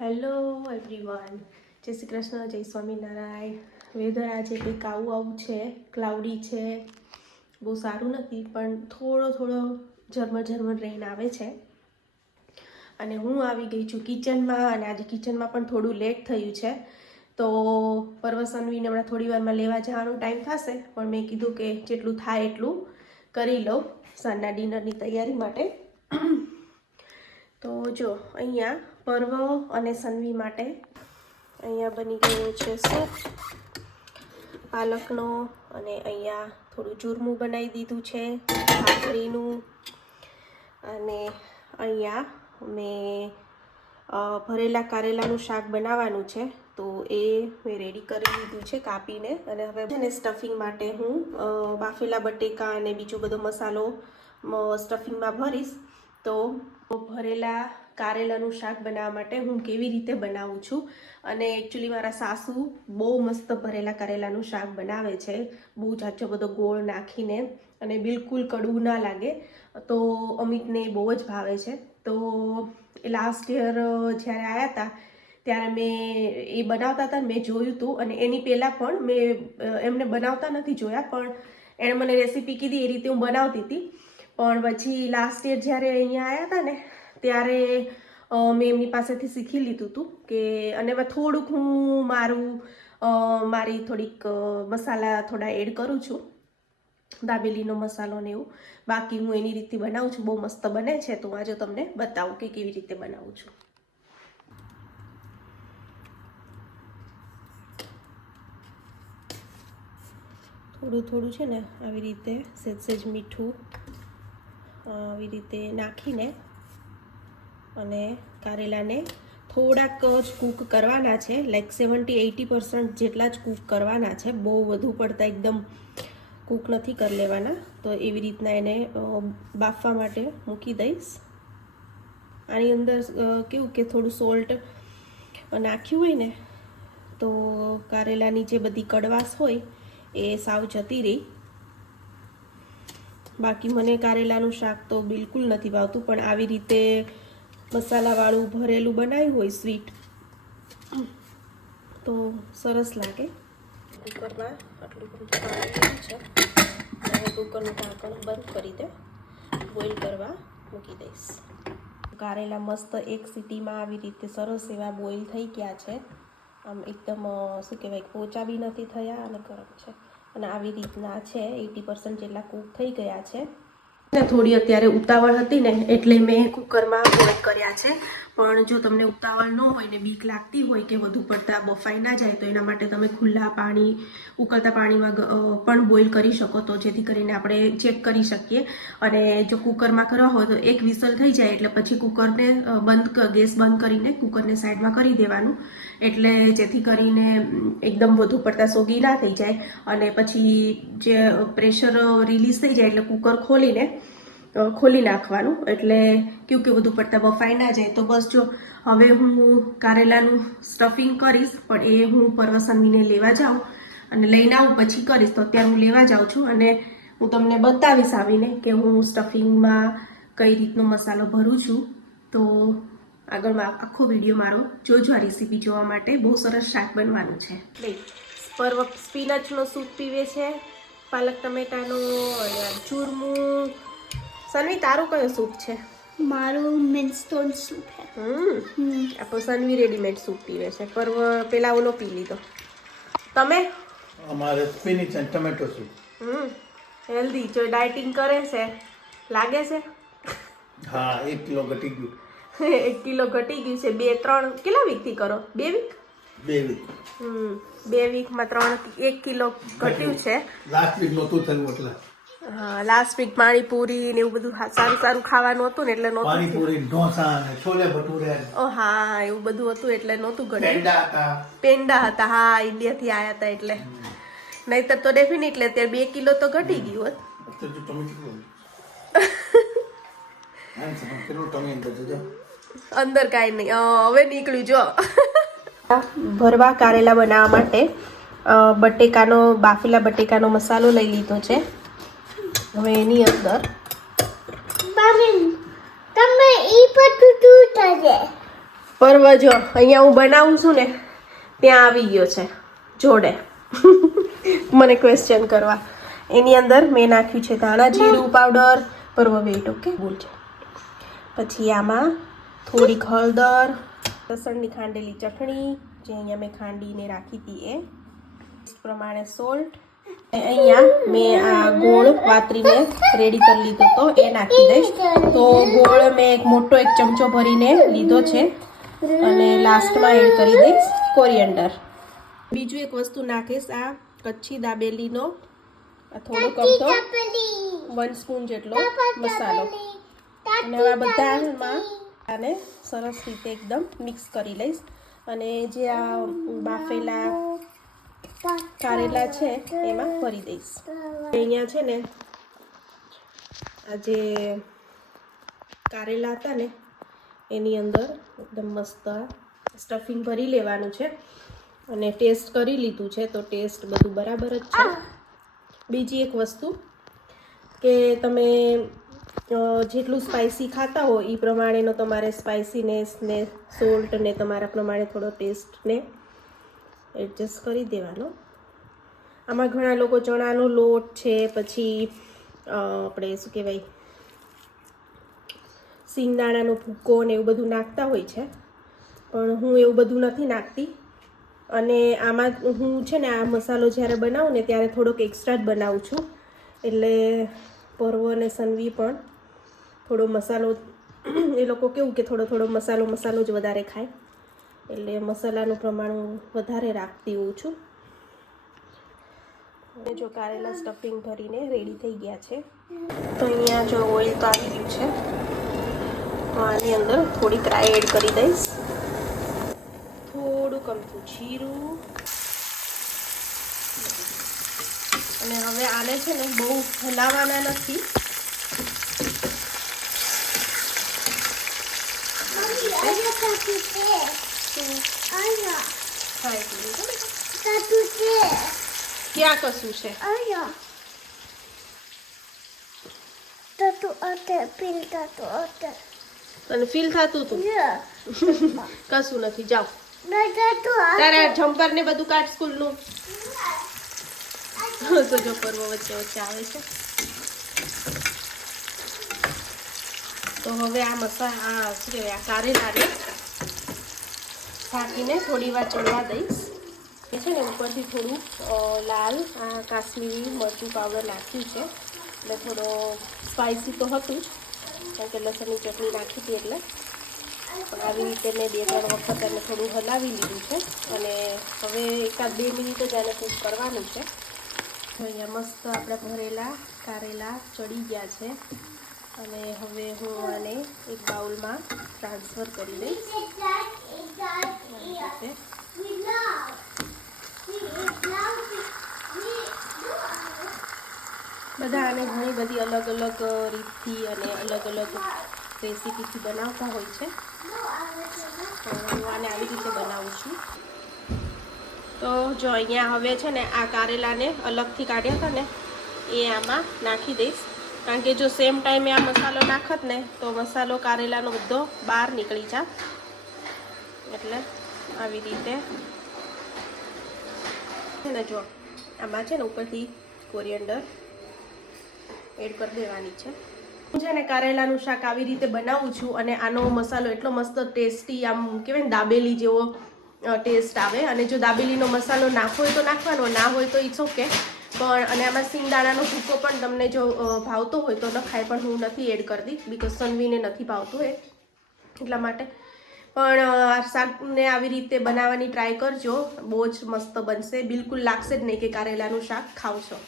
Hello everyone, જય શ્રી કૃષ્ણ, જય Swaminarayan. Weather આજે કંઈક આવું છે, ક્લાઉડી છે, બહુ સારું નથી, પણ થોડો ઝરમર રેન આવે છે. અને હું આવી ગઈ છું કિચનમાં, અને આજે કિચનમાં પણ થોડું લેટ થયું છે. તો પર્વસન્વીને હમણાં થોડી વારમાં લેવા જવાનો ટાઈમ થશે, પણ મેં કીધું કે જેટલું થાય એટલું કરી લઉં સાંજના ડિનરની તૈયારી માટે. તો જો અહીંયા પર્વ અને સન્વી માટે અહીંયા બની ગયો છે સૂપ પાલકનો, અને અહીંયા થોડું ચૂરમું બનાવી દીધું છે ભાખરીનું, અને અહીંયા મેં ભરેલા કારેલાનું શાક બનાવવાનું છે, તો એ મેં રેડી કરી દીધું છે કાપીને. અને હવે છે ને સ્ટફિંગ માટે હું બાફેલા બટેકા અને બીજો બધો મસાલો સ્ટફિંગમાં ભરીશ. તો ભરેલા કારેલાનું શાક બનાવવા માટે હું કેવી રીતે બનાવું છું, અને એકચ્યુઅલી મારા સાસુ બહુ મસ્ત ભરેલા કારેલાનું શાક બનાવે છે, બહુ જાજો બધો ગોળ નાખીને, અને બિલકુલ કડવું ના લાગે. તો અમિતને બહુ જ ભાવે છે. તો લાસ્ટ યર જ્યારે આવ્યા હતા ત્યારે મેં એ બનાવતા હતા, મેં જોયું હતું, અને એની પહેલાં પણ મેં એમને બનાવતા નથી જોયા, પણ એણે મને રેસીપી કીધી, એ રીતે હું બનાવતી હતી. પણ પછી લાસ્ટ યર જ્યારે અહીંયા આવ્યા હતા ને ત્યારે મેં એમની પાસેથી શીખી લીધું હતું કે, અને થોડુંક હું મારી થોડીક મસાલા થોડા એડ કરું છું, દાબેલીનો મસાલો ને એવું. બાકી હું એની રીતે બનાવું છું, બહુ મસ્ત બને છે. તો આજે તમને બતાવું કે કેવી રીતે બનાવું છું. થોડું છે ને આવી રીતે સહેજ મીઠું આવી રીતે નાખીને, અને કારેલાને થોડાક જ કૂક કરવાના છે, લાઈક 70-80% જેટલા જ કૂક કરવાના છે, બહુ વધુ પડતા એકદમ કૂક નથી કરી લેવાના. તો એવી રીતના એને બાફવા માટે મૂકી દઈશ. આની અંદર કેવું કે થોડું સોલ્ટ નાખ્યું હોય ને તો કારેલાની જે બધી કડવાશ હોય એ સાવ જતી રહી. બાકી મને કારેલાનું શાક તો બિલકુલ નથી ભાવતું, પણ આવી રીતે મસાલાવાળું ભરેલું બનાવ્યું હોય સ્વીટ તો સરસ લાગે. કુકરમાં આટલું બધું પાણી છે, અને કુકરનું ઢાંકણ બંધ કરી દે, બોઇલ કરવા મૂકી દઈશ. કારેલા મસ્ત એક સીટીમાં આવી રીતે સરસ એવા બોઇલ થઈ ગયા છે. આમ એકદમ શું કહેવાય, પોચા બી નથી થયા અને ગરમ છે, અને આવી રીતના છે. 80% જેટલા કૂક થઈ ગયા છે. થોડી અત્યારે ઉતાવળ હતી ને એટલે મેં કુકરમાં બોઇલ કર્યા છે. પણ જો તમને ઉતાવળ ન હોય ને બીક લાગતી હોય કે વધુ પડતા બફાઈ ના જાય, તો એના માટે તમે ખુલ્લા પાણી, ઉકળતા પાણીમાં પણ બોઇલ કરી શકો, તો જેથી કરીને આપણે ચેક કરી શકીએ. અને જો કુકરમાં કરવા હોય તો એક વિસલ થઈ જાય એટલે પછી કુકરને ગેસ બંધ કરીને કુકરને સાઈડમાં કરી દેવાનું, એટલે જેથી કરીને એકદમ વધુ પડતા સોગી ના થઈ જાય. અને પછી જે પ્રેશર રિલીઝ થઈ જાય એટલે કુકર ખોલી નાખવાનું, એટલે કેવું કે વધુ પડતા બફાઈ ના જાય. તો બસ જો હવે હું કારેલાનું સ્ટફિંગ કરીશ, પણ એ હું પર્વસન્વીને લેવા જાઉં અને લઈને આવું પછી કરીશ. તો અત્યારે હું લેવા જાઉં છું, અને હું તમને બતાવીશ આવીને કે હું સ્ટફિંગમાં કઈ રીતનો મસાલો ભરું છું. તો આગળમાં આખો વિડીયો મારો જોજો આ રેસીપી જોવા માટે. બહુ સરસ શાક બનવાનું છે. પર્વ સ્પિનચનો સૂપ પીવે છે, પાલક ટમેટાનો, ચૂરમું. સન્વી, તારું કયો સૂપ છે? મારું મિનસ્ટોન સૂપ છે. આપણો સન્વી રેડીમેડ સૂપ પીવે છે, પર્વ પેલા ઓલો પી લીધો. તમે? અમારે સ્પિનિચ અને ટમેટો સૂપ. હેલ્ધી. જો ડાયટિંગ કરે છે લાગે છે. હા, 1 કિલો ઘટી ગયું. 1 કિલો ઘટી ગયું છે. 2-3 કેટલા વીકથી કરો? 2 વીક? 2 વીક. 2 વીકમાં 1 કિલો ઘટ્યું છે. લાસ્ટ વીક નહોતું થયું એટલે. હા, લાસ્ટ વીક પાણીપુરી ને એવું બધું સારું ખાવાનું હતું ને એટલે નહોતું. પાણીપુરી, ઢોસા ને છોલે ભટુરે. હા, એવું બધું હતું એટલે નહોતું ઘટ્યું. પેંડા પેંડા હતા. હતા, હા, ઇન્ડિયાથી આવ્યા હતા એટલે. નહીતર તો ડેફિનેટલી અત્યારે 2 કિલો તો ઘટી ગયું હોત. અંદર કાંઈ નહીં, હવે નીકળ્યું. જો ભરવા કારેલા બનાવવા માટે બાફેલા બટેકાનો મસાલો લઈ લીધો છે. હવે એની અંદર તમે ઈ પટું થાય પર્વ જો અહીંયા હું બનાવું છું ને ત્યાં આવી ગયો છે જોડે મને ક્વેશ્ચન કરવા. એની અંદર મેં નાખ્યું છે ધાણા જીરું પાવડર. પર્વ વેટ ઓકે બોલજો. પછી આમાં થોડીક હળદર, લસણની ખાંડેલી ચટણી જે અહીંયા મેં ખાંડીને રાખી હતી એ, પ્રમાણે સોલ્ટ. અહીંયા મેં આ ગોળ વાતરીને રેડી કરી લીધો તો એ નાખી દઈશ. તો ગોળ મેં એક મોટો એક ચમચો ભરીને લીધો છે અને લાસ્ટમાં એડ કરી દઈશ કોરિએન્ડર. બીજું એક વસ્તુ નાખીશ આ કચ્છી દાબેલીનો થોડો કપતો 1 સ્પૂન જેટલો મસાલો. અને હવે બધામાં આને સરસ રીતે એકદમ મિક્સ કરી લઈશ. અને જે આ બાફેલા કારેલા છે એમાં ભરી દઈશ. અહીંયા છે ને આ જે કારેલા હતા ને એની અંદર એકદમ મસ્ત સ્ટફિંગ ભરી લેવાનું છે. અને ટેસ્ટ કરી લીધું છે તો ટેસ્ટ બધું બરાબર જ છે. બીજી એક વસ્તુ કે તમે જેટલું સ્પાઇસી ખાતા હો એ પ્રમાણેનો તમારે સ્પાઇસીનેસ ને સોલ્ટ ને તમારા પ્રમાણે થોડો ટેસ્ટને એડજસ્ટ કરી દેવાનો. આમાં ઘણા લોકો ચણાનો લોટ છે, પછી આપણે શું કહેવાય સિંગદાણાનો ભૂકો ને એવું બધું નાખતા હોય છે, પણ હું એવું બધું નથી નાખતી. અને આમાં હું છે ને આ મસાલો જ્યારે બનાવું ને ત્યારે થોડોક એક્સ્ટ્રા જ બનાવું છું. એટલે પર્વ અને સન્વી પણ થોડો મસાલો એ લોકો કેવું કે થોડો થોડો મસાલો જ વધારે ખાય, એટલે મસાલાનું પ્રમાણ હું વધારે રાખતી હોઉં છું. જો કારેલા સ્ટફિંગ ભરીને રેડી થઈ ગયા છે. તો અહીંયા જો ઓઇલ તો આવી ગયું છે, તો આની અંદર થોડીક રાઈ એડ કરી દઈશ, થોડુંક અમથું જીરું. અને હવે આને છે ને બહુ હલાવવાના નથી. ક્યાં કશું છે? તને ફીલ થતું હતું? કશું નથી, જાઓ તારા જમ્પર ને બધું કાઢ સ્કૂલનું. તો જો પર્વ વચ્ચે વચ્ચે આવે છે. તો હવે આ શું કહેવાય આ કારેલાને ઢાંકીને થોડી વાર ચડવા દઈશ. એ છે ને ઉપરથી થોડું લાલ કાશ્મીરી મરચું પાવડર નાખ્યું છે, એટલે થોડો સ્પાઇસી તો હતું જ, કારણ કે લસણની ચટણી નાખી હતી એટલે. પણ આવી રીતે મેં 2-3 વખત એને થોડું હલાવી લીધું છે. અને હવે 1-2 મિનિટ જ આને કૂક કરવાનું છે. અહીંયા મસ્ત આપણા ભરેલા કારેલા ચડી ગયા છે. અને હવે હું આને એક બાઉલમાં ટ્રાન્સફર કરી દઈશ. બધા આને ઘણી બધી અલગ અલગ રીતથી અને અલગ અલગ રેસીપીથી બનાવતા હોય છે, પણ હું આને આવી રીતે બનાવું છું. તો જો અહીંયા હવે છે ને આ કારેલાને અલગથી કાઢ્યા હતા ને એ આમાં નાખી દઈશ, કારણ કે જો સેમ ટાઈમે આ મસાલો નાખત ને તો મસાલો કારેલાનો બધો બહાર નીકળી જાય. એટલે આવી રીતે છે ને જો આમાં છે ને ઉપરથી કોરિએન્ડર એડ કરી દેવાની છે. હું છે ને કારેલાનું શાક આવી રીતે બનાવું છું અને આનો મસાલો એટલો મસ્ત ટેસ્ટી આમ કહેવાય ને દાબેલી જેવો ટેસ્ટ આવે. અને જો દાબેલીનો મસાલો નાખવો હોય તો નાખવાનો, ના હોય તો ઇટ્સ ઓકે. પણ અને આમાં સિંગદાણાનો ભૂકો પણ તમને જો ભાવતો હોય તો નખાય, પણ હું નથી એડ કરતી બિકોઝ સન્વીને નથી ભાવતું એટલા માટે. પણ આ શાકને આવી રીતે બનાવવાની ટ્રાય કરજો, બહુ જ મસ્ત બનશે. બિલકુલ લાગશે જ નહીં કે કારેલાનું શાક ખાવ છો.